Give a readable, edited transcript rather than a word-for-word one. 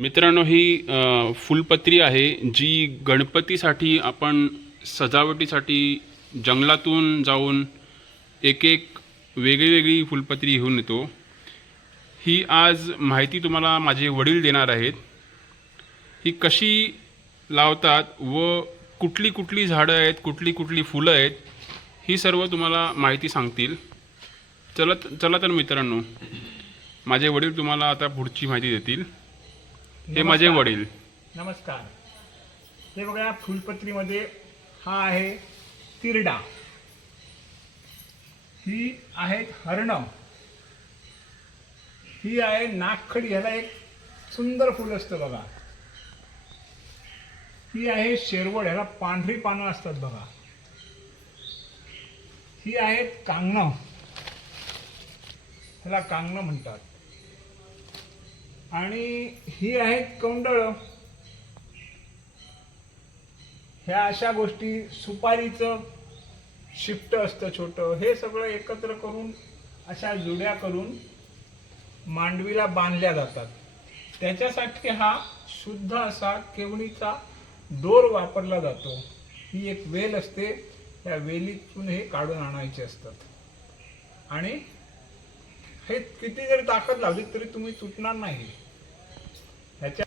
मित्रांनो, ही फुलपत्री आहे जी गणपतीसाठी आपण सजावटीसाठी जंगलातून जाऊन एक एक वेगळी फुलपत्री घेऊन येतो. ही आज माहिती तुम्हाला माझे वडील देणार आहेत. ही कशी लावतात व कुठली कुठली झाडं आहेत, कुठली कुठली फुलं आहेत, ही सर्व तुम्हाला माहिती सांगतील. चला तर मित्रांनो, माझे वडील तुम्हाला आता पुढची माहिती देतील. हे माझे वडील. नमस्कार. हे बघा, फुलपत्रीमध्ये हा आहे तिरडा, ही आहेत हरण, ही आहे नागखडी. ह्याला एक सुंदर फुल असतं बघा. ही आहे शेरवड, ह्याला पांढरी पानं असतात बघा. ही आहेत कांगणं, ह्याला कांगणं म्हणतात. आणि ही आहेत कौंडळ. ह्या अशा गोष्टी, सुपारीचं शिफ्ट असतं छोटं, हे सगळं एकत्र करून अशा जुड्या करून मांडवीला बांधल्या जातात. त्याच्यासाठी हा शुद्ध असा केवणीचा दोर वापरला जातो. ही एक वेल असते, त्या वेलीतून हे काढून आणायचे असतात आणि हे किती जरी ताकद लावली तरी तुम्ही तुटणार नाही. ह्याच्या